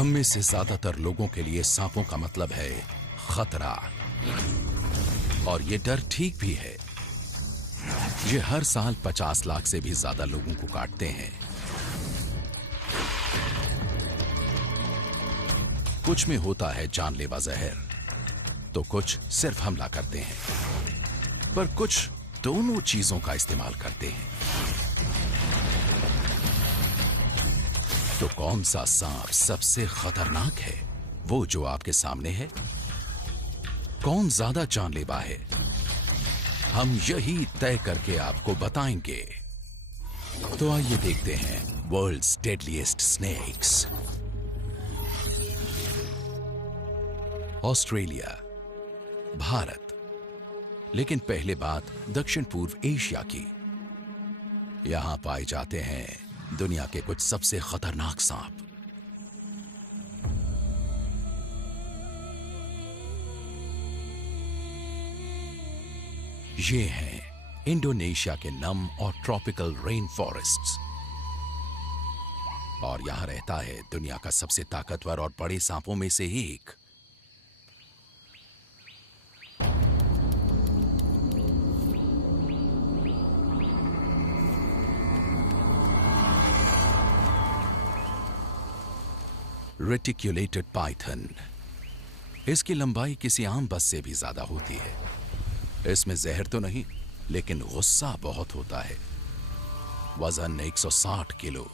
हम में से ज्यादातर लोगों के लिए सांपों का मतलब है खतरा, और ये डर ठीक भी है। ये हर साल 50 लाख से भी ज्यादा लोगों को काटते हैं। कुछ में होता है जानलेवा जहर, तो कुछ सिर्फ हमला करते हैं, पर कुछ दोनों चीजों का इस्तेमाल करते हैं। तो कौन सा सांप सबसे खतरनाक है? वो जो आपके सामने है? कौन ज्यादा जानलेवा है? हम यही तय करके आपको बताएंगे। तो आइए देखते हैं world's deadliest snakes. Australia, Bharat. लेकिन पहले बात दक्षिण पूर्व एशिया की। यहां पाए जाते हैं दुनिया के कुछ सबसे खतरनाक सांप। ये हैं इंडोनेशिया के नम और ट्रॉपिकल रेन फॉरेस्ट्स। और यहां रहता है दुनिया का सबसे ताकतवर और बड़े सांपों में से एक। रेटिक्युलेटेड पाइथन। इसकी लंबाई किसी आम बस से भी ज्यादा होती है। इसमें जहर तो नहीं, लेकिन गुस्सा बहुत होता है। वजन 160 किलो।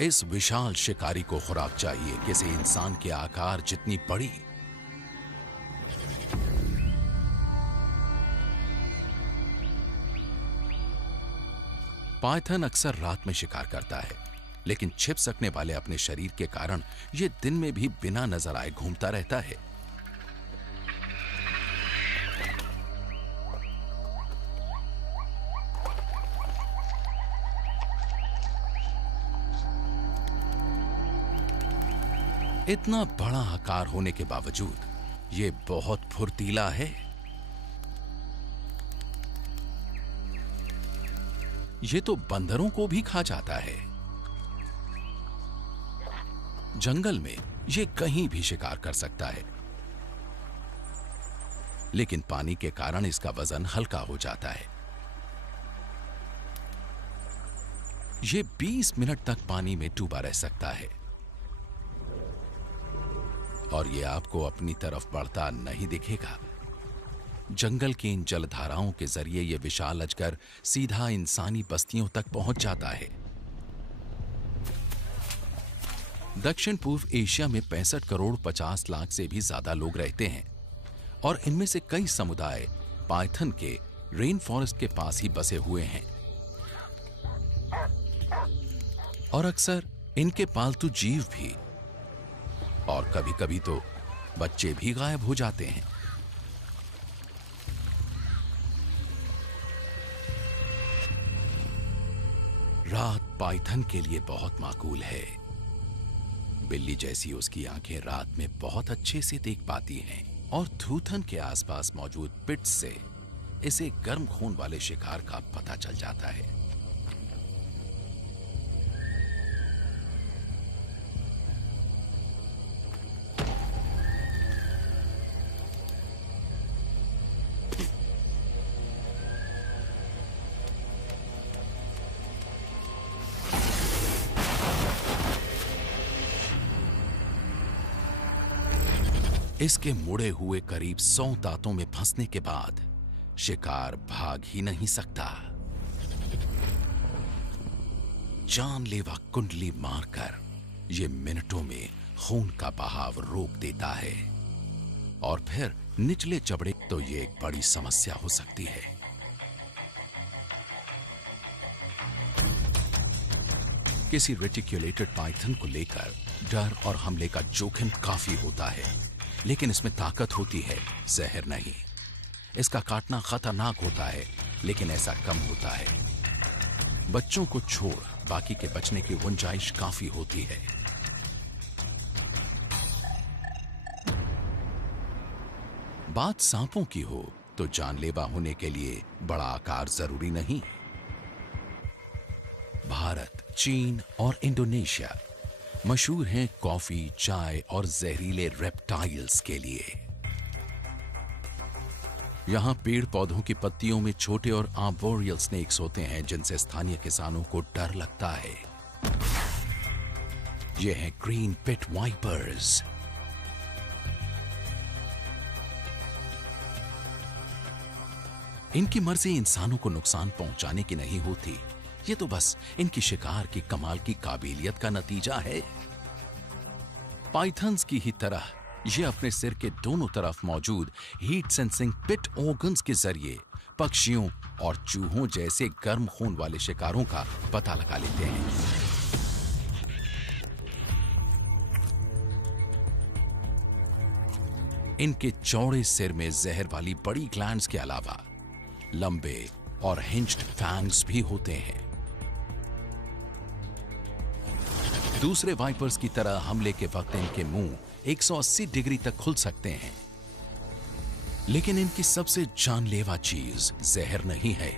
इस विशाल शिकारी को खुराक चाहिए किसी इंसान के आकार जितनी बड़ी। पाइथन अक्सर रात में शिकार करता है, लेकिन छिप सकने वाले अपने शरीर के कारण यह दिन में भी बिना नजर आए घूमता रहता है। इतना बड़ा आकार होने के बावजूद यह बहुत फुर्तीला है। ये तो बंदरों को भी खा जाता है। जंगल में ये कहीं भी शिकार कर सकता है, लेकिन पानी के कारण इसका वजन हल्का हो जाता है। ये 20 मिनट तक पानी में डूबा रह सकता है, और ये आपको अपनी तरफ बढ़ता नहीं दिखेगा। जंगल की इन जलधाराओं के जरिए यह विशाल अजगर सीधा इंसानी बस्तियों तक पहुंच जाता है। दक्षिण पूर्व एशिया में 65 करोड़ 50 लाख से भी ज्यादा लोग रहते हैं, और इनमें से कई समुदाय पाइथन के रेन फॉरेस्ट के पास ही बसे हुए हैं। और अक्सर इनके पालतू जीव भी, और कभी-कभी तो बच्चे भी गायब हो जाते हैं। रात पाइथन के लिए बहुत माकूल है। बिल्ली जैसी उसकी आंखें रात में बहुत अच्छे से देख पाती हैं, और थूथन के आसपास मौजूद पिट्स से इसे गर्म खून वाले शिकार का पता चल जाता है। इसके मुड़े हुए करीब 100 दांतों में फंसने के बाद शिकार भाग ही नहीं सकता। जानलेवा कुंडली मारकर यह मिनटों में खून का बहाव रोक देता है, और फिर निचले जबड़े तो यह एक बड़ी समस्या हो सकती है। किसी रेटिक्युलेटेड पाइथन को लेकर डर और हमले का जोखिम काफी होता है, लेकिन इसमें ताकत होती है, जहर नहीं। इसका काटना खतरनाक होता है, लेकिन ऐसा कम होता है। बच्चों को छोड़ बाकी के बचने की गुंजाइश काफी होती है। बात सांपों की हो तो जानलेवा होने के लिए बड़ा आकार जरूरी नहीं। भारत, चीन और इंडोनेशिया मशहूर हैं कॉफी, चाय और जहरीले रेप्टाइल्स के लिए। यहां पेड़ पौधों की पत्तियों में छोटे और आर्बोरियल स्नेक्स होते हैं जिनसे स्थानीय किसानों को डर लगता है। ये हैं ग्रीन पिट वाइपर्स। इनकी मर्जी इंसानों को नुकसान पहुंचाने की नहीं होती, ये तो बस इनकी शिकार की कमाल की काबिलियत का नतीजा है। पाइथन्स की ही तरह ये अपने सिर के दोनों तरफ मौजूद हीट सेंसिंग पिट ऑर्गन्स के जरिए पक्षियों और चूहों जैसे गर्म खून वाले शिकारों का पता लगा लेते हैं। इनके चौड़े सिर में जहर वाली बड़ी ग्लैंड्स के अलावा लंबे और हिंज्ड फैंग्स भी होते हैं। दूसरे वाइपर्स की तरह हमले के वक्त इनके मुंह 180 डिग्री तक खुल सकते हैं, लेकिन इनकी सबसे जानलेवा चीज जहर नहीं है।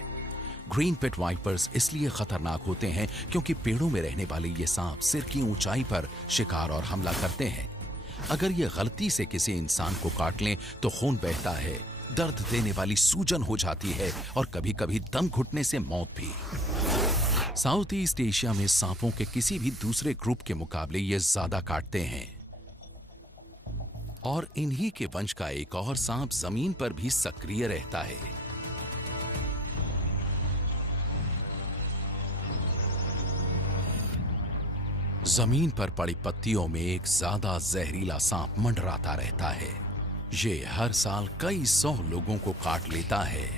ग्रीन पिट वाइपर्स इसलिए खतरनाक होते हैं क्योंकि पेड़ों में रहने वाले ये सांप सिर की ऊंचाई पर शिकार और हमला करते हैं। अगर ये गलती से किसी इंसान को काट लें तो खून बहता है, दर्द देने वाली सूजन हो जाती है और कभी कभी दम घुटने से मौत भी। साउथ ईस्ट एशिया में सांपों के किसी भी दूसरे ग्रुप के मुकाबले ये ज्यादा काटते हैं। और इन्हीं के वंश का एक और सांप जमीन पर भी सक्रिय रहता है। जमीन पर पड़ी पत्तियों में एक ज्यादा जहरीला सांप मंडराता रहता है। ये हर साल कई 100 लोगों को काट लेता है।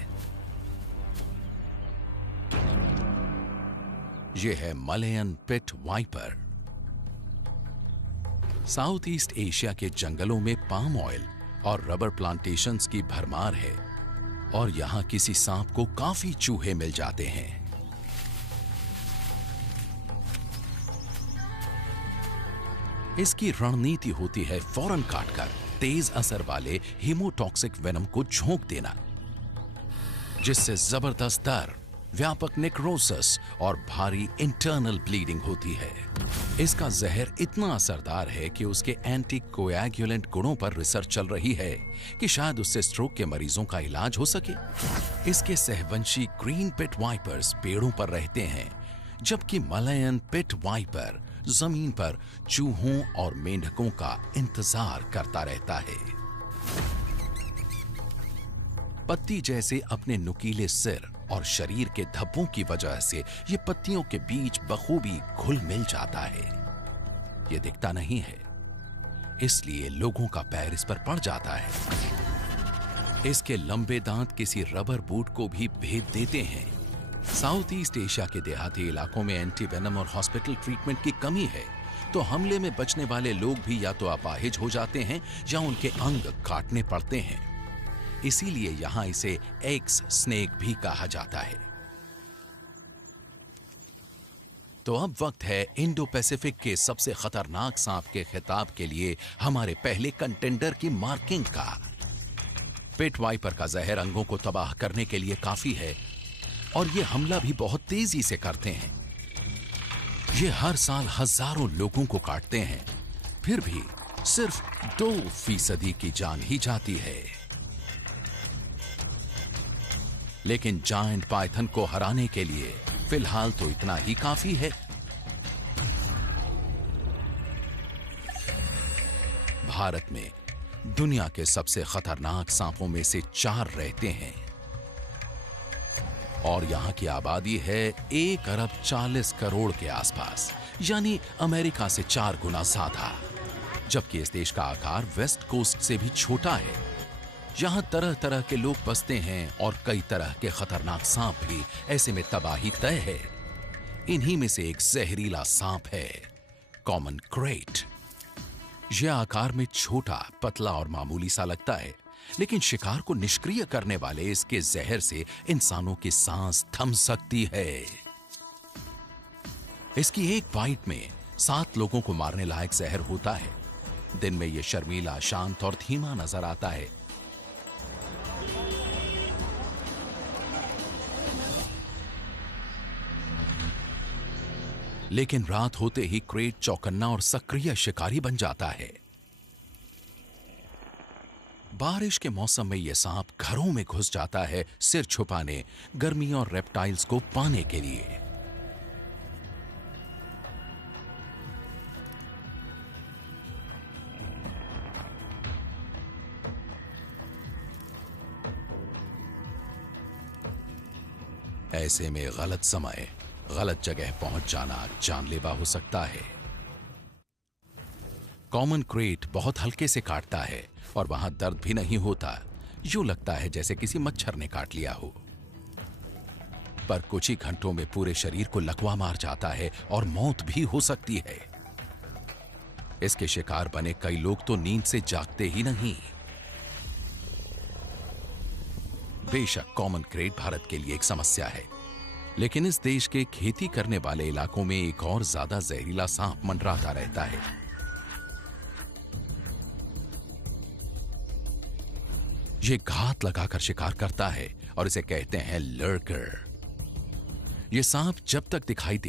ये है Malayan pit viper. South east Asia के जंगलों में पाम ऑयल और रबर प्लांटेशंस की भरमार है और यहां किसी सांप को काफी चूहे मिल जाते हैं। इसकी रणनीति होती है फौरन काटकर तेज असर वाले हीमोटॉक्सिक वेनम को झोंक देना, जिससे जबरदस्त दर्द, व्यापक नेक्रोसिस और भारी इंटरनल ब्लीडिंग होती है। इसका जहर इतना असरदार है कि उसके एंटी कोएगुलेंट गुणों पर रिसर्च चल रही है कि शायद उससे स्ट्रोक के मरीजों का इलाज हो सके। इसके सहवंशी ग्रीन पिट वाइपर्स पेड़ों पर रहते हैं, जबकि मलयन पिट वाइपर जमीन पर चूहों और मेंढकों का इंतजार करता रहता है। पत्ती जैसे अपने नुकीले सिर और शरीर के धब्बों की वजह से ये पत्तियों के बीच बखूबी घुल मिल जाता है। ये दिखता नहीं है, इसलिए लोगों का पैर इस पर पड़ जाता है। इसके लंबे दांत किसी रबर बूट को भी भेद देते हैं। साउथ ईस्ट एशिया के देहाती इलाकों में एंटी वेनम और हॉस्पिटल ट्रीटमेंट की कमी है, तो हमले में बचने वाले लोग भी या तो अपाहिज हो जाते हैं या उनके अंग काटने पड़ते हैं। इसीलिए यहां इसे एक्स स्नेक भी कहा जाता है। तो अब वक्त है इंडो पैसिफिक के सबसे खतरनाक सांप के खिताब के लिए हमारे पहले कंटेंडर की मार्किंग का। पिट वाइपर का जहर अंगों को तबाह करने के लिए काफी है और ये हमला भी बहुत तेजी से करते हैं। ये हर साल हजारों लोगों को काटते हैं, फिर भी सिर्फ 2% की जान ही जाती है। लेकिन जायंट पाइथन को हराने के लिए फिलहाल तो इतना ही काफी है। भारत में दुनिया के सबसे खतरनाक सांपों में से 4 रहते हैं और यहां की आबादी है 1 अरब 40 करोड़ के आसपास, यानी अमेरिका से 4 गुना ज्यादा। जबकि इस देश का आकार वेस्ट कोस्ट से भी छोटा है। यहां तरह तरह के लोग बसते हैं और कई तरह के खतरनाक सांप भी, ऐसे में तबाही तय है। इन्हीं में से एक जहरीला सांप है कॉमन क्रेट। यह आकार में छोटा, पतला और मामूली सा लगता है, लेकिन शिकार को निष्क्रिय करने वाले इसके जहर से इंसानों की सांस थम सकती है। इसकी एक बाइट में 7 लोगों को मारने लायक जहर होता है। दिन में यह शर्मीला, शांत और धीमा नजर आता है, लेकिन रात होते ही क्रेट चौकन्ना और सक्रिय शिकारी बन जाता है। बारिश के मौसम में यह सांप घरों में घुस जाता है, सिर छुपाने, गर्मी और रेप्टाइल्स को पाने के लिए। ऐसे में गलत समय, गलत जगह पहुंच जाना जानलेवा हो सकता है। कॉमन क्रेट बहुत हल्के से काटता है और वहां दर्द भी नहीं होता। यूं लगता है जैसे किसी मच्छर ने काट लिया हो। पर कुछ ही घंटों में पूरे शरीर को लकवा मार जाता है और मौत भी हो सकती है। इसके शिकार बने कई लोग तो नींद से जागते ही नहीं। बेशक कॉमन क्रेट भारत के लिए एक समस्या है, लेकिन इस देश के खेती करने वाले इलाकों में एक और ज्यादा जहरीला सांप मंडराता रहता है। यह घात लगाकर शिकार करता है और इसे कहते हैं लर्कर। यह सांप जब तक दिखाई देता